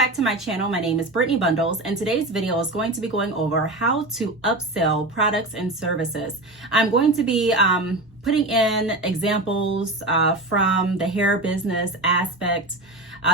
back to my channel. My name is Brittney Bundles, and today's video is going to be going over how to upsell products and services. I'm going to be putting in examples from the hair business aspect,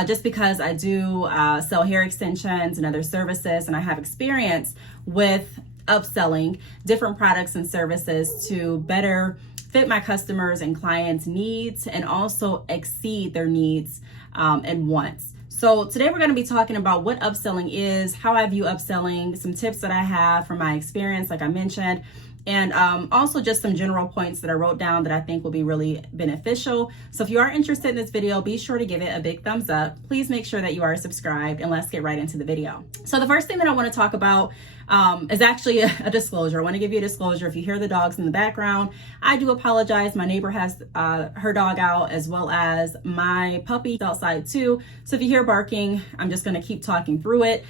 just because I do sell hair extensions and other services, and I have experience with upselling different products and services to better fit my customers and clients' needs and also exceed their needs and wants. So today we're going to be talking about what upselling is, how I view upselling, some tips that I have from my experience, like I mentioned, and also just some general points that I wrote down that I think will be really beneficial. So if you are interested in this video, be sure to give it a big thumbs up. Please make sure that you are subscribed, and let's get right into the video. So the first thing that I want to talk about is actually a disclosure. I want to give you a disclosure. If you hear the dogs in the background, I do apologize. My neighbor has her dog out, as well as my puppy outside too. So if you hear barking, I'm just going to keep talking through it.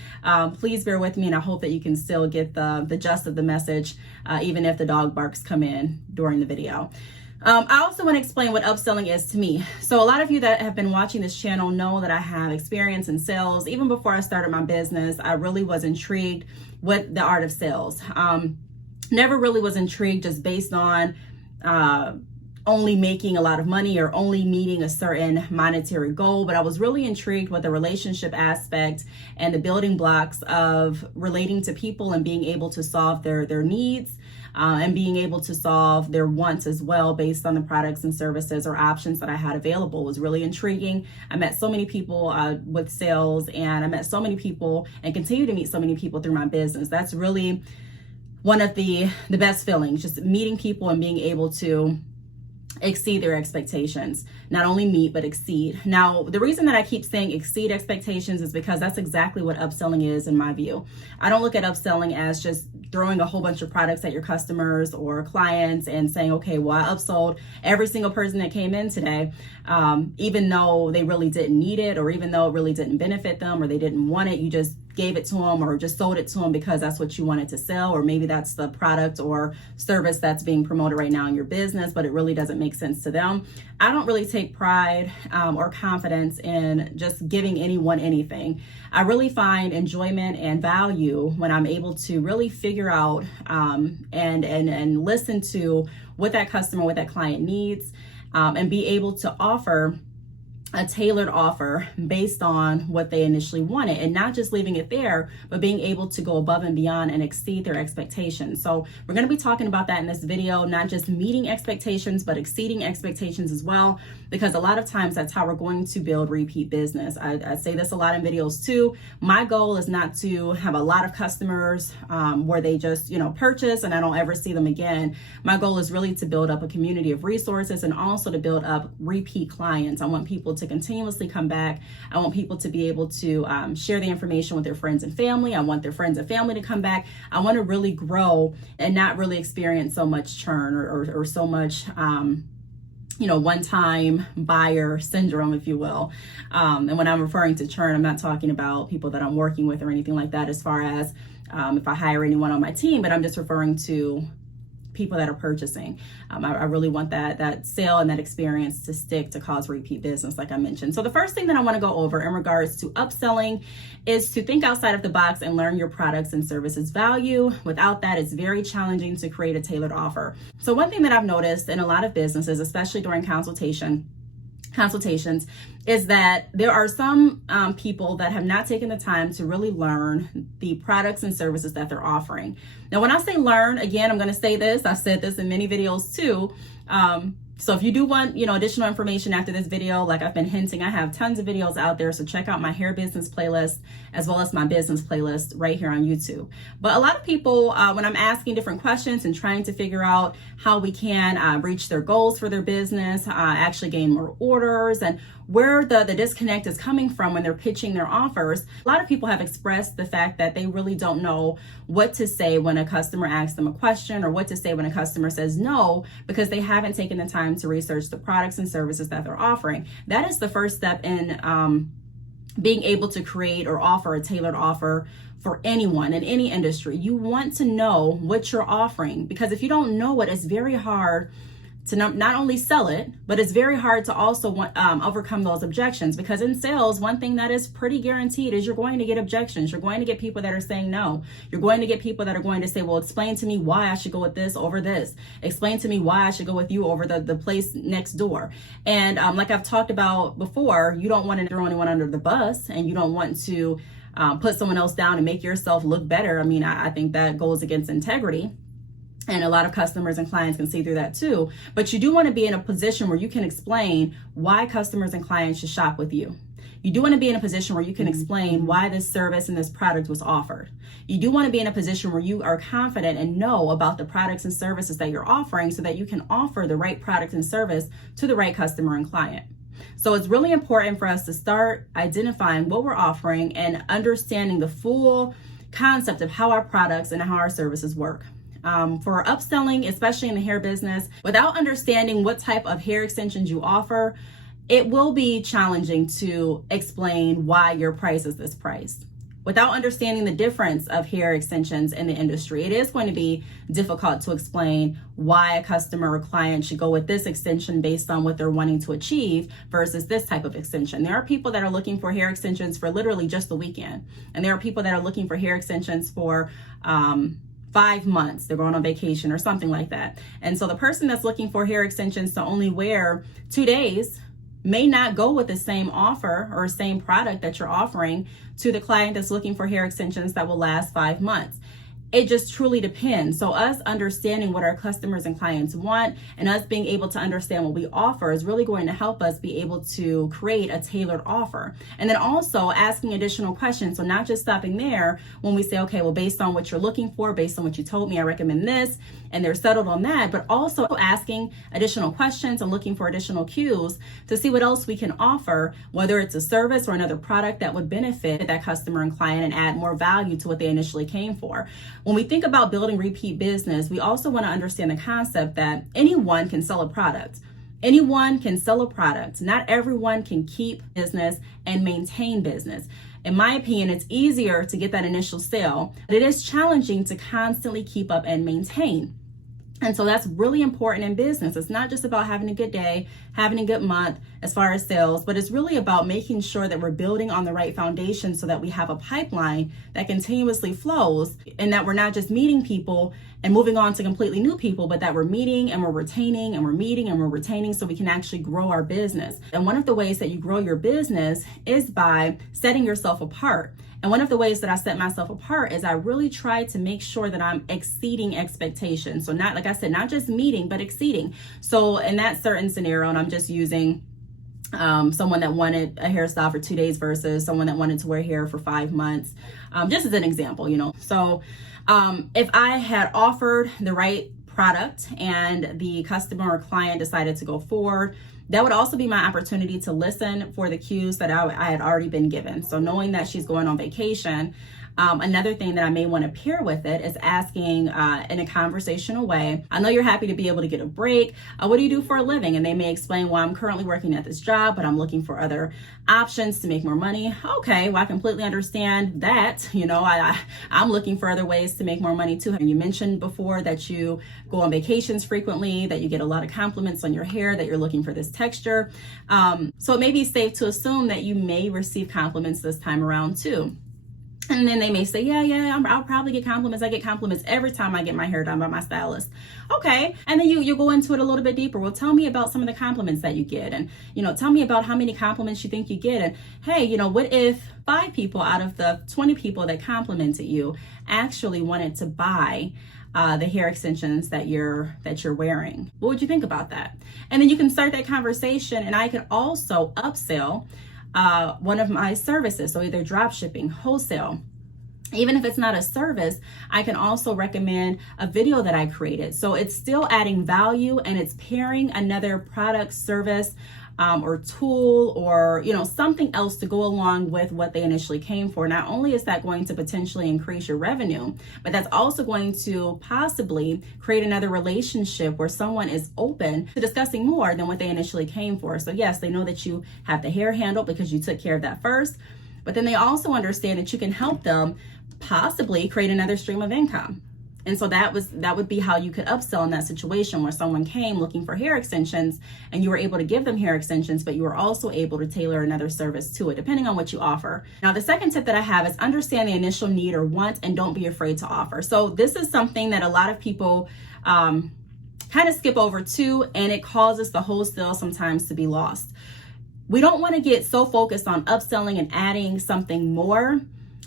Please bear with me, and I hope that you can still get the gist of the message, even if the dog barks come in during the video. I also want to explain what upselling is to me. So a lot of you that have been watching this channel know that I have experience in sales. Even before I started my business, I really was intrigued with the art of sales. Never really was intrigued just based on only making a lot of money or only meeting a certain monetary goal, but I was really intrigued with the relationship aspect and the building blocks of relating to people and being able to solve their needs. And being able to solve their wants as well based on the products and services or options that I had available was really intriguing. I met so many people with sales, and I met so many people and continue to meet so many people through my business. That's really one of the best feelings, just meeting people and being able to exceed their expectations. Not only meet, but exceed. Now, the reason that I keep saying exceed expectations is because that's exactly what upselling is in my view. I don't look at upselling as just throwing a whole bunch of products at your customers or clients and saying, okay, well, I upsold every single person that came in today, even though they really didn't need it, or even though it really didn't benefit them, or they didn't want it. You just gave it to them or just sold it to them because that's what you wanted to sell, or maybe that's the product or service that's being promoted right now in your business, but it really doesn't make sense to them. I don't really take pride or confidence in just giving anyone anything. I really find enjoyment and value when I'm able to really figure out and listen to what that customer, what that client needs, and be able to offer a tailored offer based on what they initially wanted, and not just leaving it there, but being able to go above and beyond and exceed their expectations. So we're going to be talking about that in this video, not just meeting expectations, but exceeding expectations as well, because a lot of times that's how we're going to build repeat business. I say this a lot in videos too. My goal is not to have a lot of customers where they just, purchase and I don't ever see them again. My goal is really to build up a community of resources and also to build up repeat clients. I want people to continuously come back. I want people to be able to share the information with their friends and family. I want their friends and family to come back. I want to really grow and not really experience so much churn or so much one-time buyer syndrome, if you will. And when I'm referring to churn, I'm not talking about people that I'm working with or anything like that, as far as if I hire anyone on my team, but I'm just referring to people that are purchasing. I really want that sale and that experience to stick, to cause repeat business, like I mentioned. So the first thing that I want to go over in regards to upselling is to think outside of the box and learn your products and services value. Without that, it's very challenging to create a tailored offer. So one thing that I've noticed in a lot of businesses, especially during consultations, is that there are some people that have not taken the time to really learn the products and services that they're offering. Now, when I say learn, again, I'm going to say this, I've said this in many videos too. So if you do want, additional information after this video, like I've been hinting, I have tons of videos out there. So check out my hair business playlist, as well as my business playlist right here on YouTube. But a lot of people, when I'm asking different questions and trying to figure out how we can reach their goals for their business, actually gain more orders, and where the disconnect is coming from when they're pitching their offers, a lot of people have expressed the fact that they really don't know what to say when a customer asks them a question, or what to say when a customer says no, because they haven't taken the time to research the products and services that they're offering. That is the first step in being able to create or offer a tailored offer for anyone in any industry. You want to know what you're offering, because if you don't know it, it's very hard to not only sell it, but it's very hard to also overcome those objections, because in sales, one thing that is pretty guaranteed is you're going to get objections. You're going to get people that are saying no. You're going to get people that are going to say, well, explain to me why I should go with this over this. Explain to me why I should go with you over the place next door. And like I've talked about before, you don't want to throw anyone under the bus, and you don't want to put someone else down and make yourself look better. I mean, I think that goes against integrity. And a lot of customers and clients can see through that too. But you do want to be in a position where you can explain why customers and clients should shop with you. You do want to be in a position where you can explain why this service and this product was offered. You do want to be in a position where you are confident and know about the products and services that you're offering, so that you can offer the right product and service to the right customer and client. So it's really important for us to start identifying what we're offering and understanding the full concept of how our products and how our services work. For upselling, especially in the hair business, without understanding what type of hair extensions you offer, it will be challenging to explain why your price is this price. Without understanding the difference of hair extensions in the industry, it is going to be difficult to explain why a customer or client should go with this extension based on what they're wanting to achieve versus this type of extension. There are people that are looking for hair extensions for literally just the weekend. And there are people that are looking for hair extensions for 5 months. They're going on vacation or something like that. And so the person that's looking for hair extensions to only wear 2 days may not go with the same offer or same product that you're offering to the client that's looking for hair extensions that will last 5 months. It just truly depends. So us understanding what our customers and clients want, and us being able to understand what we offer, is really going to help us be able to create a tailored offer. And then also asking additional questions. So not just stopping there when we say, okay, well, based on what you're looking for, based on what you told me, I recommend this, and they're settled on that, but also asking additional questions and looking for additional cues to see what else we can offer, whether it's a service or another product that would benefit that customer and client and add more value to what they initially came for. When we think about building repeat business, we also want to understand the concept that anyone can sell a product. Anyone can sell a product. Not everyone can keep business and maintain business. In my opinion, it's easier to get that initial sale, but it is challenging to constantly keep up and maintain. And so that's really important in business. It's not just about having a good day, having a good month as far as sales, but it's really about making sure that we're building on the right foundation so that we have a pipeline that continuously flows, and that we're not just meeting people and moving on to completely new people, but that we're meeting and we're retaining and we're meeting and we're retaining, so we can actually grow our business. And one of the ways that you grow your business is by setting yourself apart. And one of the ways that I set myself apart is I really try to make sure that I'm exceeding expectations. So not, like I said, not just meeting, but exceeding. So in that certain scenario, and I'm just using someone that wanted a hairstyle for 2 days versus someone that wanted to wear hair for 5 months, just as an example, So if I had offered the right product and the customer or client decided to go forward, that would also be my opportunity to listen for the cues that I had already been given. So knowing that she's going on vacation, another thing that I may want to pair with it is asking in a conversational way, I know you're happy to be able to get a break. What do you do for a living? And they may explain, well, I'm currently working at this job, but I'm looking for other options to make more money. Okay, well, I completely understand that. I'm looking for other ways to make more money too. And you mentioned before that you go on vacations frequently, that you get a lot of compliments on your hair, that you're looking for this texture. So it may be safe to assume that you may receive compliments this time around too. And then they may say, I'll probably get compliments. I get compliments every time I get my hair done by my stylist. Okay. And then you go into it a little bit deeper. Well, tell me about some of the compliments that you get. And, tell me about how many compliments you think you get. And hey, what if 5 people out of the 20 people that complimented you actually wanted to buy the hair extensions that you're wearing? What would you think about that? And then you can start that conversation, and I could also upsell one of my services. So either drop shipping, wholesale. Even if it's not a service, I can also recommend a video that I created. So it's still adding value, and it's pairing another product, service, or tool, or something else to go along with what they initially came for. Not only is that going to potentially increase your revenue, but that's also going to possibly create another relationship where someone is open to discussing more than what they initially came for. So yes, they know that you have the hair handled because you took care of that first, but then they also understand that you can help them possibly create another stream of income. And so that would be how you could upsell in that situation, where someone came looking for hair extensions and you were able to give them hair extensions, but you were also able to tailor another service to it, depending on what you offer. Now, the second tip that I have is understand the initial need or want and don't be afraid to offer. So this is something that a lot of people kind of skip over too, and it causes the whole sale sometimes to be lost. We don't want to get so focused on upselling and adding something more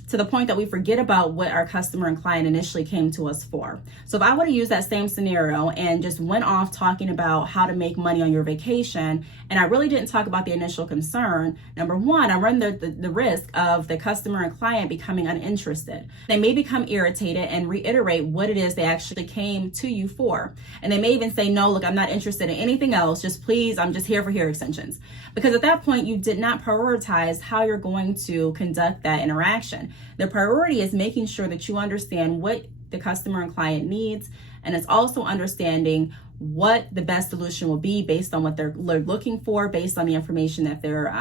to the point that we forget about what our customer and client initially came to us for. So if I were to use that same scenario and just went off talking about how to make money on your vacation, and I really didn't talk about the initial concern, number one, I run the risk of the customer and client becoming uninterested. They may become irritated and reiterate what it is they actually came to you for. And they may even say, no, look, I'm not interested in anything else. Just please, I'm just here for hair extensions. Because at that point, you did not prioritize how you're going to conduct that interaction. The priority is making sure that you understand what the customer and client needs, and it's also understanding what the best solution will be based on what they're looking for, based on the information that they're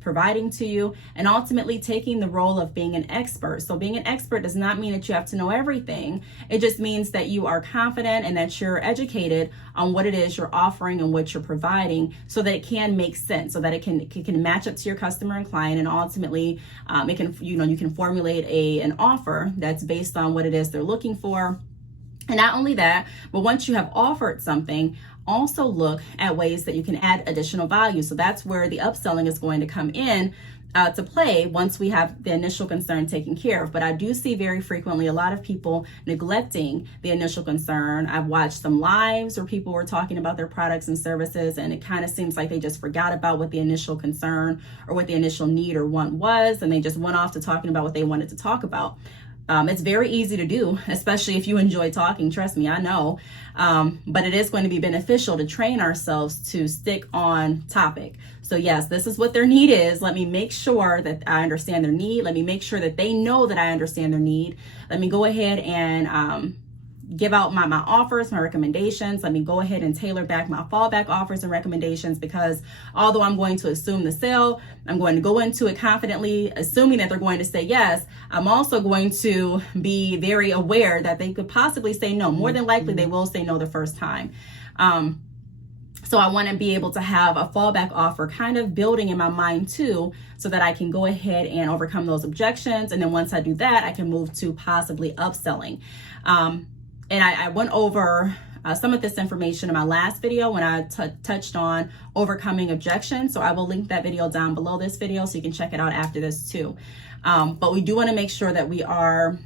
providing to you, and ultimately taking the role of being an expert. So being an expert does not mean that you have to know everything. It just means that you are confident and that you're educated on what it is you're offering and what you're providing, so that it can make sense, so that it can match up to your customer and client, and ultimately it can, you can formulate an offer that's based on what it is they're looking for. And not only that, but once you have offered something, also look at ways that you can add additional value. So that's where the upselling is going to come in to play once we have the initial concern taken care of. But I do see very frequently a lot of people neglecting the initial concern. I've watched some lives where people were talking about their products and services, and it kind of seems like they just forgot about what the initial concern or what the initial need or want was, and they just went off to talking about what they wanted to talk about. It's very easy to do, especially if you enjoy talking. Trust me, I know. But it is going to be beneficial to train ourselves to stick on topic. So yes, this is what their need is. Let me make sure that I understand their need. Let me make sure that they know that I understand their need. Let me go ahead and give out my offers, my recommendations. Let me go ahead and tailor back my fallback offers and recommendations, because although I'm going to assume the sale, I'm going to go into it confidently, assuming that they're going to say yes. I'm also going to be very aware that they could possibly say no. More than likely, they will say no the first time. So I want to be able to have a fallback offer kind of building in my mind too, so that I can go ahead and overcome those objections. And then once I do that, I can move to possibly upselling. And I went over some of this information in my last video when I touched on overcoming objections. So I will link that video down below this video so you can check it out after this too. But we do want to make sure that we are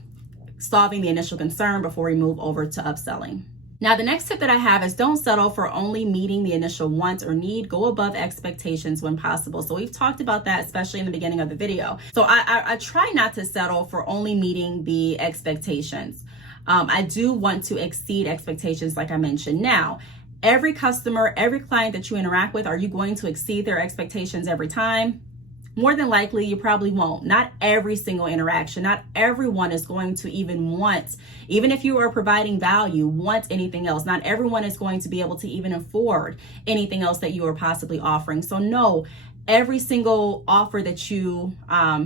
solving the initial concern before we move over to upselling. Now, the next tip that I have is don't settle for only meeting the initial want or need. Go above expectations when possible. So we've talked about that, especially in the beginning of the video. So I try not to settle for only meeting the expectations. I do want to exceed expectations, like I mentioned. Now, every customer, every client that you interact with, are you going to exceed their expectations every time? More than likely, you probably won't. Not every single interaction. Not everyone is going to even want, even if you are providing value, want anything else. Not everyone is going to be able to even afford anything else that you are possibly offering. So no, every single offer that you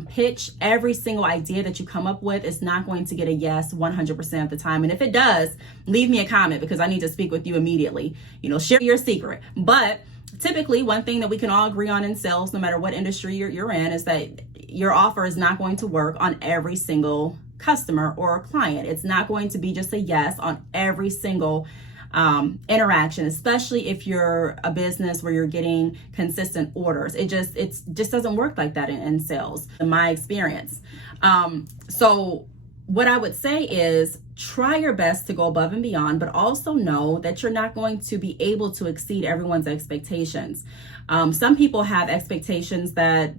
pitch, every single idea that you come up with is not going to get a yes 100% of the time. And if it does, leave me a comment, because I need to speak with you immediately. Share your secret. But typically, one thing that we can all agree on in sales, no matter what industry you're in, is that your offer is not going to work on every single customer or client. It's not going to be just a yes on every single interaction, especially if you're a business where you're getting consistent orders. It just doesn't work like that in sales, in my experience. So what I would say is try your best to go above and beyond, but also know that you're not going to be able to exceed everyone's expectations. Some people have expectations that,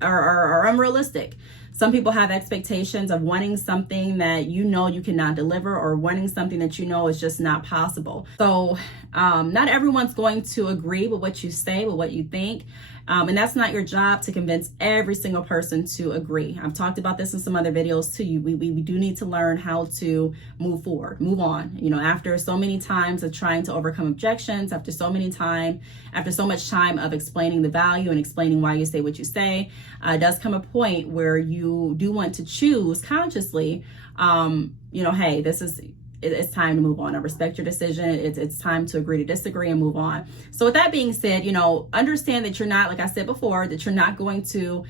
are unrealistic. Some people have expectations of wanting something that you cannot deliver, or wanting something that is just not possible. So not everyone's going to agree with what you say, with what you think. And that's not your job to convince every single person to agree. I've talked about this in some other videos too. We do need to learn how to move forward, move on. After so many times of trying to overcome objections, after so much time of explaining the value and explaining why you say what you say, it does come a point where you you do want to choose consciously, hey, it's time to move on. I respect your decision. It's time to agree to disagree and move on. So with that being said, understand that you're not, like I said before, that you're not going to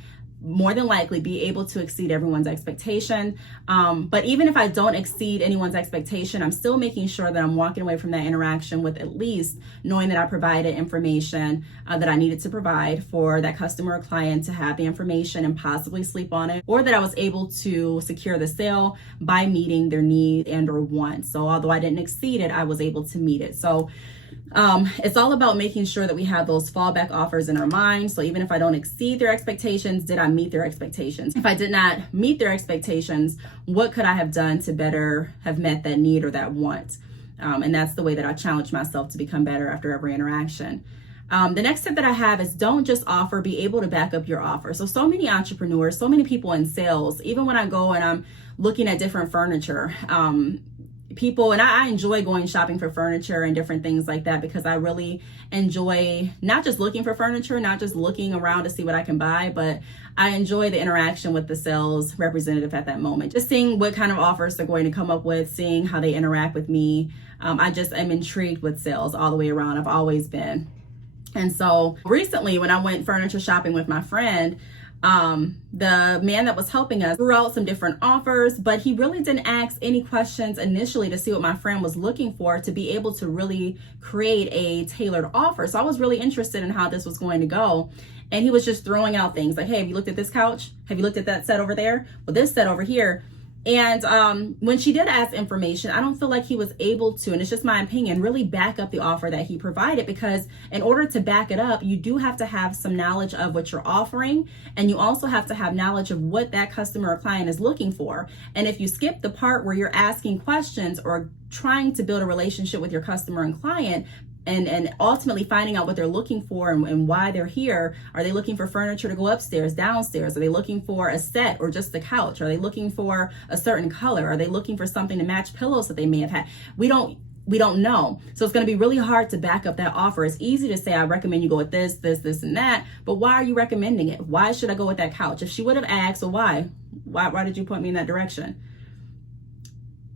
more than likely be able to exceed everyone's expectation. But even if I don't exceed anyone's expectation, I'm still making sure that I'm walking away from that interaction with at least knowing that I provided information that I needed to provide for that customer or client to have the information and possibly sleep on it, or that I was able to secure the sale by meeting their need and or want. So although I didn't exceed it, I was able to meet it. So it's all about making sure that we have those fallback offers in our mind. So even if I don't exceed their expectations, did I meet their expectations? If I did not meet their expectations, what could I have done to better have met that need or that want? And that's the way that I challenge myself to become better after every interaction. The next tip that I have is don't just offer, be able to back up your offer. So many entrepreneurs, so many people in sales, even when I go and I'm looking at different furniture, people, and I enjoy going shopping for furniture and different things like that, because I really enjoy not just looking for furniture, not just looking around to see what I can buy, but I enjoy the interaction with the sales representative at that moment. Just seeing what kind of offers they're going to come up with, seeing how they interact with me. I just am intrigued with sales all the way around. I've always been. And so recently when I went furniture shopping with my friend, the man that was helping us threw out some different offers, but he really didn't ask any questions initially to see what my friend was looking for to be able to really create a tailored offer. So I was really interested in how this was going to go. And he was just throwing out things like, hey, have you looked at this couch? Have you looked at that set over there? Well, this set over here. And when she did ask information, I don't feel like he was able to, and it's just my opinion, really back up the offer that he provided, because in order to back it up, you do have to have some knowledge of what you're offering, and you also have to have knowledge of what that customer or client is looking for. And if you skip the part where you're asking questions or trying to build a relationship with your customer and client, and ultimately finding out what they're looking for and why they're here. Are they looking for furniture to go upstairs, downstairs? Are they looking for a set or just the couch? Are they looking for a certain color? Are they looking for something to match pillows that they may have had? We don't know. So it's going to be really hard to back up that offer. It's easy to say, I recommend you go with this, and that, but why are you recommending it? Why should I go with that couch? If she would have asked, well, why did you point me in that direction?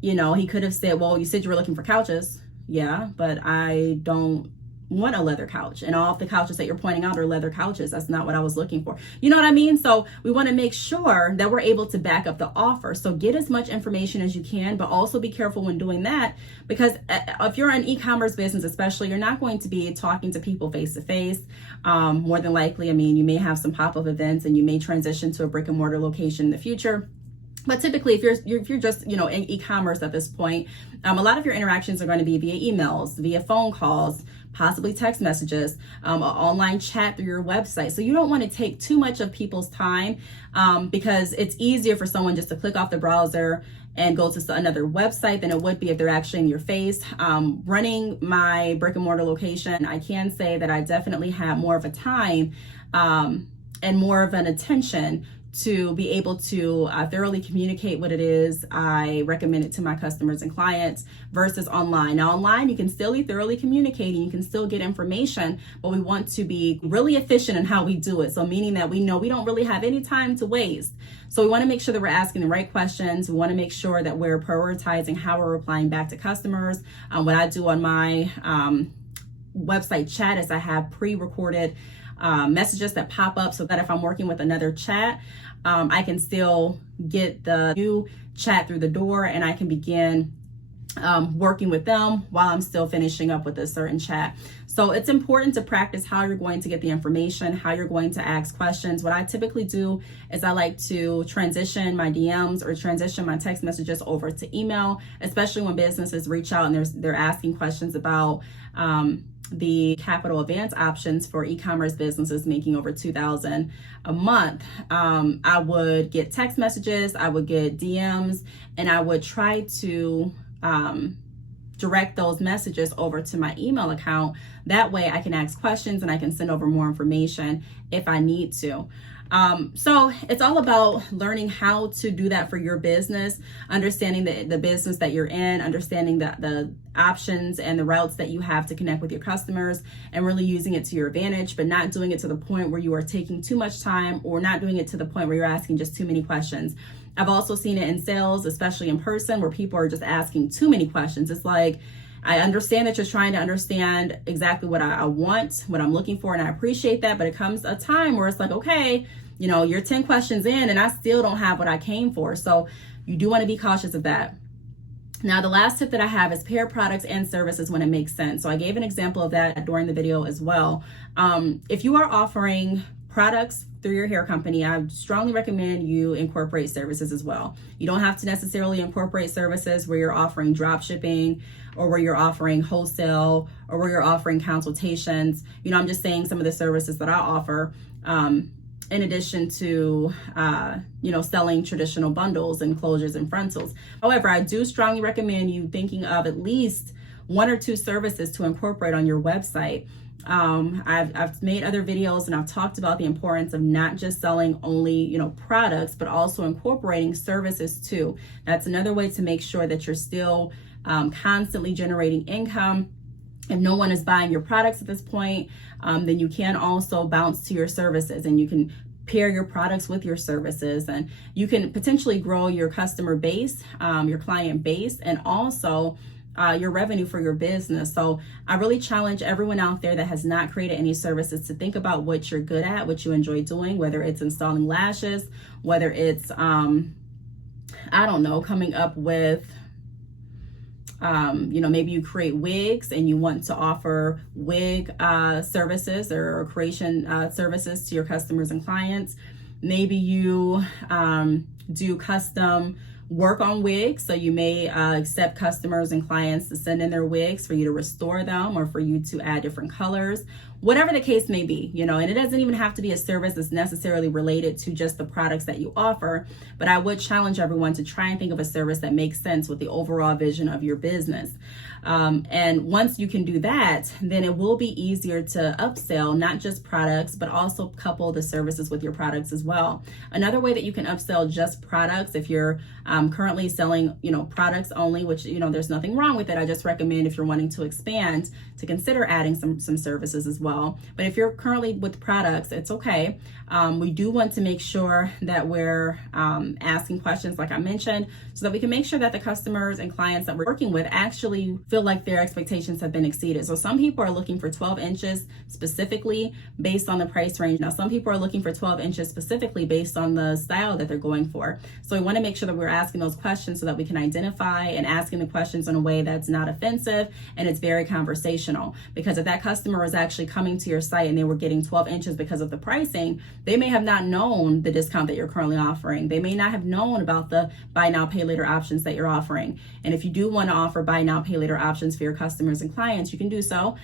He could have said, well, you said you were looking for couches. Yeah, but I don't want a leather couch, and all of the couches that you're pointing out are leather couches. That's not what I was looking for. You know what I mean? So we want to make sure that we're able to back up the offer. So get as much information as you can, but also be careful when doing that, because if you're an e-commerce business, especially, you're not going to be talking to people face to face. More than likely, you may have some pop-up events, and you may transition to a brick and mortar location in the future. But typically, if you're just in e-commerce at this point, a lot of your interactions are going to be via emails, via phone calls, possibly text messages, online chat through your website. So you don't want to take too much of people's time, because it's easier for someone just to click off the browser and go to another website than it would be if they're actually in your face. Running my brick and mortar location, I can say that I definitely have more of a time and more of an attention to be able to thoroughly communicate what it is I recommend it to my customers and clients versus online. Now, online, you can still be thoroughly communicating, you can still get information, but we want to be really efficient in how we do it. So meaning that we know we don't really have any time to waste. So we want to make sure that we're asking the right questions. We want to make sure that we're prioritizing how we're replying back to customers. What I do on my website chat is I have pre-recorded messages that pop up so that if I'm working with another chat, I can still get the new chat through the door, and I can begin working with them while I'm still finishing up with a certain chat. So it's important to practice how you're going to get the information, how you're going to ask questions. What I typically do is I like to transition my DMs or transition my text messages over to email, especially when businesses reach out and they're asking questions about the capital advance options for e-commerce businesses making over $2,000 a month. I would get text messages, I would get DMs, and I would try to direct those messages over to my email account. That way I can ask questions and I can send over more information if I need to. So it's all about learning how to do that for your business, understanding the business that you're in, understanding the options and the routes that you have to connect with your customers, and really using it to your advantage, but not doing it to the point where you are taking too much time, or not doing it to the point where you're asking just too many questions. I've also seen it in sales, especially in person, where people are just asking too many questions. It's like, I understand that you're trying to understand exactly what I want, what I'm looking for, and I appreciate that, but it comes a time where it's like, okay, you know, you're 10 questions in and I still don't have what I came for. So you do want to be cautious of that. Now, the last tip that I have is pair products and services when it makes sense. So I gave an example of that during the video as well. If you are offering products through your hair company, I strongly recommend you incorporate services as well. You don't have to necessarily incorporate services where you're offering drop shipping, or where you're offering wholesale, or where you're offering consultations. You know, I'm just saying some of the services that I offer, in addition to, you know, selling traditional bundles and closures and frontals. However, I do strongly recommend you thinking of at least 1 or 2 services to incorporate on your website. I've made other videos and I've talked about the importance of not just selling only, you know, products, but also incorporating services too. That's another way to make sure that you're still constantly generating income. If no one is buying your products at this point, then you can also bounce to your services, and you can pair your products with your services, and you can potentially grow your customer base, your client base, and also your revenue for your business. So I really challenge everyone out there that has not created any services to think about what you're good at, what you enjoy doing, whether it's installing lashes, whether it's, I don't know, coming up with, you know, maybe you create wigs and you want to offer wig services or creation services to your customers and clients. Maybe you do custom work on wigs, so you may accept customers and clients to send in their wigs for you to restore them, or for you to add different colors, whatever the case may be, you know. And it doesn't even have to be a service that's necessarily related to just the products that you offer, but I would challenge everyone to try and think of a service that makes sense with the overall vision of your business. And once you can do that, then it will be easier to upsell not just products, but also couple the services with your products as well. Another way that you can upsell just products, if you're currently selling, you know, products only, which, you know, there's nothing wrong with it. I just recommend, if you're wanting to expand, to consider adding some services as well. But if you're currently with products, it's okay. We do want to make sure that we're asking questions, like I mentioned, so that we can make sure that the customers and clients that we're working with actually feel like their expectations have been exceeded. So some people are looking for 12 inches specifically based on the price range. Now, some people are looking for 12 inches specifically based on the style that they're going for. So we want to make sure that we're asking those questions so that we can identify, and asking the questions in a way that's not offensive and it's very conversational. Because if that customer was actually coming to your site and they were getting 12 inches because of the pricing, they may have not known the discount that you're currently offering. They may not have known about the buy now, pay later options that you're offering. And if you do want to offer buy now, pay later options for your customers and clients, you can do so.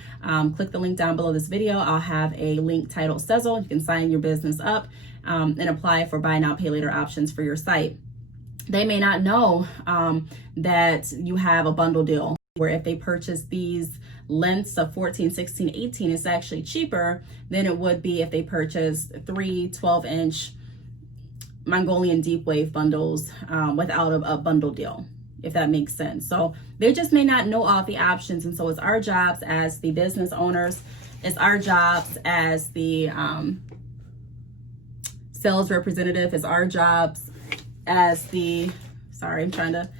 Click the link down below this video. I'll have a link titled Sizzle. You can sign your business up and apply for buy now, pay later options for your site. They may not know that you have a bundle deal, where if they purchase these lengths of 14, 16, 18, it's actually cheaper than it would be if they purchase 3 12-inch Mongolian deep wave bundles without a bundle deal, if that makes sense. So they just may not know all the options. And so it's our jobs as the business owners, it's our jobs as the sales representative, it's our jobs as the, sorry, I'm trying to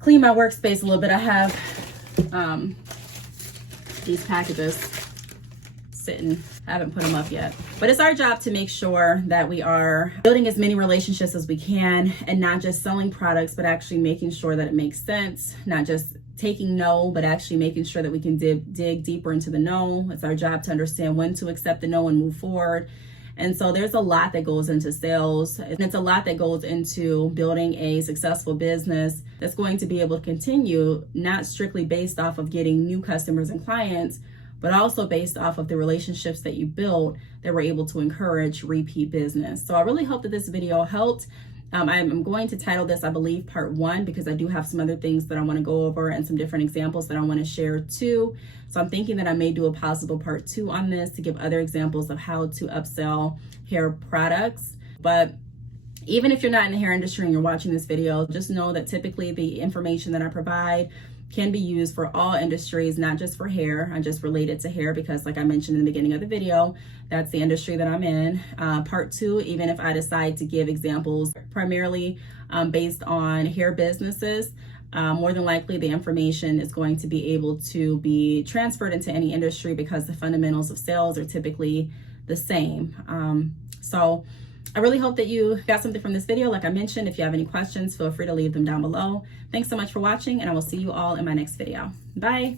clean my workspace a little bit. I have these packages sitting, I haven't put them up yet, but it's our job to make sure that we are building as many relationships as we can, and not just selling products, but actually making sure that it makes sense, not just taking no, but actually making sure that we can dig deeper into the no. It's our job to understand when to accept the no and move forward. And so there's a lot that goes into sales, and it's a lot that goes into building a successful business that's going to be able to continue, not strictly based off of getting new customers and clients, but also based off of the relationships that you build that were able to encourage repeat business. So I really hope that this video helped. I'm going to title this, I believe, part 1, because I do have some other things that I want to go over and some different examples that I want to share too. So I'm thinking that I may do a possible part 2 on this to give other examples of how to upsell hair products. But even if you're not in the hair industry and you're watching this video, just know that typically the information that I provide can be used for all industries, not just for hair. I just related to hair because, like I mentioned in the beginning of the video, that's the industry that I'm in. Part 2, even if I decide to give examples primarily based on hair businesses, more than likely the information is going to be able to be transferred into any industry because the fundamentals of sales are typically the same. So I really hope that you got something from this video. Like I mentioned, if you have any questions, feel free to leave them down below. Thanks so much for watching, and I will see you all in my next video. Bye.